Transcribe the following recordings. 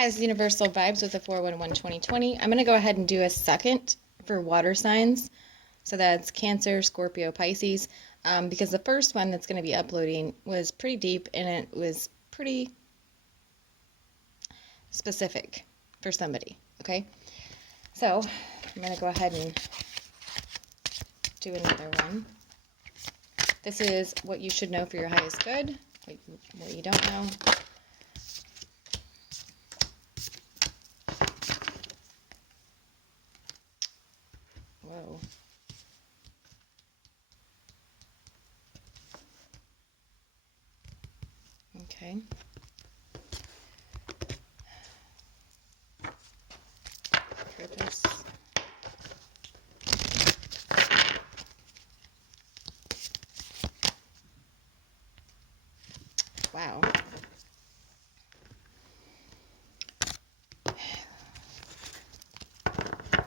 Hi, this is Universal Vibes with the 411-2020. I'm going to go ahead and do a second for water signs. So that's Cancer, Scorpio, Pisces. Because the first one that's going to be uploading was pretty deep and it was pretty specific for somebody. Okay? So I'm going to go ahead and do another one. This is what you should know for your highest good, what you don't know. Whoa. Okay. Purpose. Wow.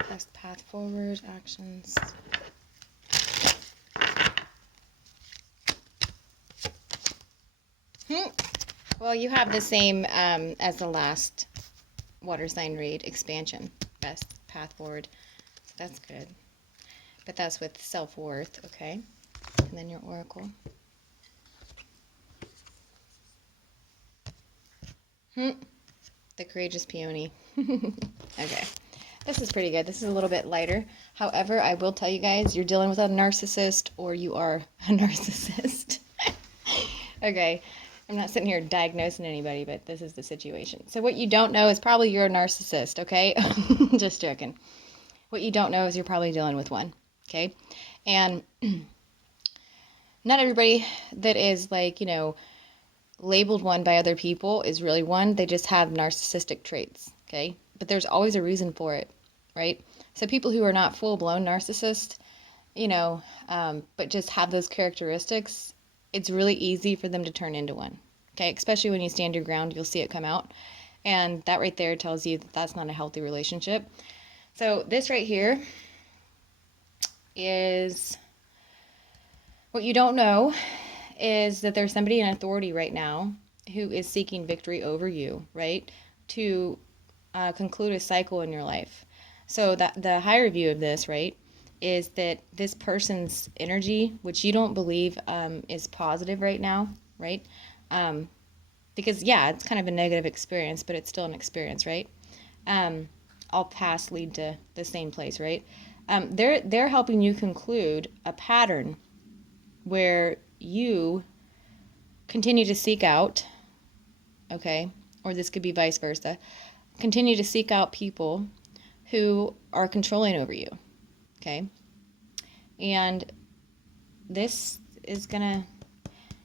Best path forward, actions. Well, you have the same as the last water sign read, expansion, best path forward. That's good. But that's with self-worth, okay? And then your oracle. The courageous peony. Okay. This is pretty good. This is a little bit lighter. However, I will tell you guys, you're dealing with a narcissist or you are a narcissist. Okay. I'm not sitting here diagnosing anybody, but this is the situation. So what you don't know is probably you're a narcissist, okay? Just joking. What you don't know is you're probably dealing with one, okay? And not everybody that is like, labeled one by other people is really one. They just have narcissistic traits, okay? But there's always a reason for it, right? So people who are not full-blown narcissists, but just have those characteristics, it's really easy for them to turn into one, okay? Especially when you stand your ground, you'll see it come out. And that right there tells you that that's not a healthy relationship. So this right here is what you don't know is that there's somebody in authority right now who is seeking victory over you, right? To conclude a cycle in your life. So that the higher view of this, right, is that this person's energy, which you don't believe is positive right now, right? Because yeah, it's kind of a negative experience, but it's still an experience, right? All paths lead to the same place, right? They're helping you conclude a pattern where you continue to seek out, okay, or this could be vice versa, continue to seek out people who are controlling over you, okay? And this is gonna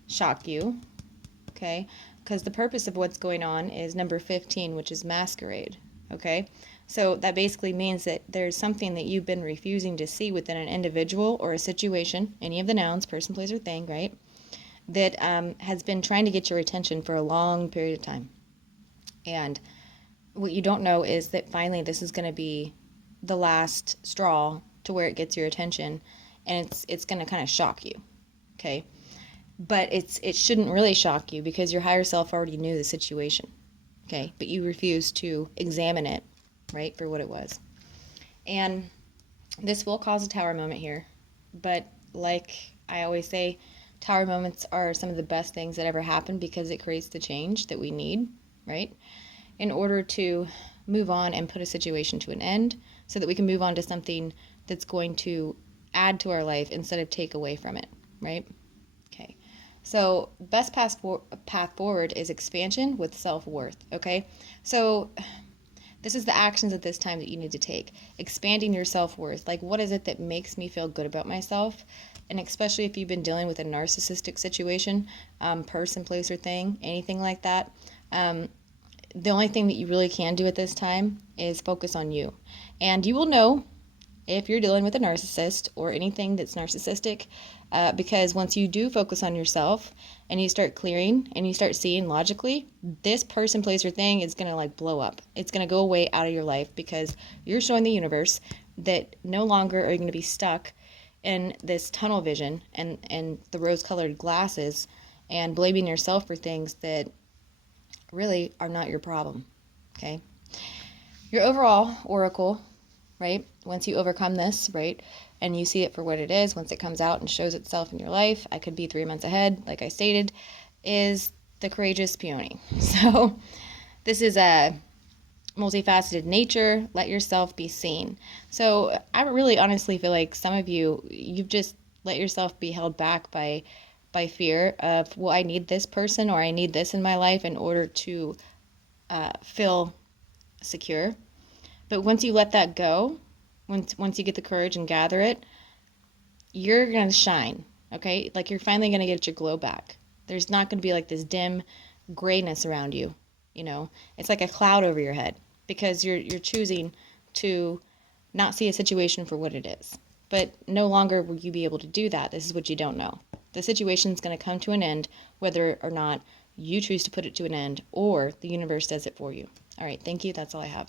shock you, okay? Because the purpose of what's going on is number 15, which is masquerade, okay? So that basically means that there's something that you've been refusing to see within an individual or a situation, any of the nouns, person, place, or thing, right? That has been trying to get your attention for a long period of time. And what you don't know is that finally this is going to be the last straw to where it gets your attention, and it's going to kind of shock you, okay? But it shouldn't really shock you because your higher self already knew the situation, okay? But you refuse to examine it, right, for what it was. And this will cause a tower moment here, but like I always say, tower moments are some of the best things that ever happen because it creates the change that we need, right? In order to move on and put a situation to an end so that we can move on to something that's going to add to our life instead of take away from it, right? Okay. So best path forward is expansion with self-worth, okay? So this is the actions at this time that you need to take. Expanding your self-worth. Like, what is it that makes me feel good about myself? And especially if you've been dealing with a narcissistic situation, person, place, or thing, anything like that, the only thing that you really can do at this time is focus on you. And you will know if you're dealing with a narcissist or anything that's narcissistic, because once you do focus on yourself and you start clearing and you start seeing logically, this person, place, or thing is going to like blow up. It's going to go away out of your life because you're showing the universe that no longer are you going to be stuck in this tunnel vision and the rose-colored glasses and blaming yourself for things that really are not your problem, Okay. Your overall oracle, right? Once you overcome this, right? And you see it for what it is, once it comes out and shows itself in your life, I could be 3 months ahead, like I stated, is the courageous peony. So this is a multifaceted nature. Let yourself be seen. So I really honestly feel like some of you've just let yourself be held back by fear of, well, I need this person or I need this in my life in order to feel secure. But once you let that go, once you get the courage and gather it, you're gonna shine. Okay, like you're finally gonna get your glow back. There's not gonna be like this dim grayness around you. You know, it's like a cloud over your head because you're choosing to not see a situation for what it is. But no longer will you be able to do that. This is what you don't know. The situation is going to come to an end whether or not you choose to put it to an end or the universe does it for you. All right, thank you. That's all I have.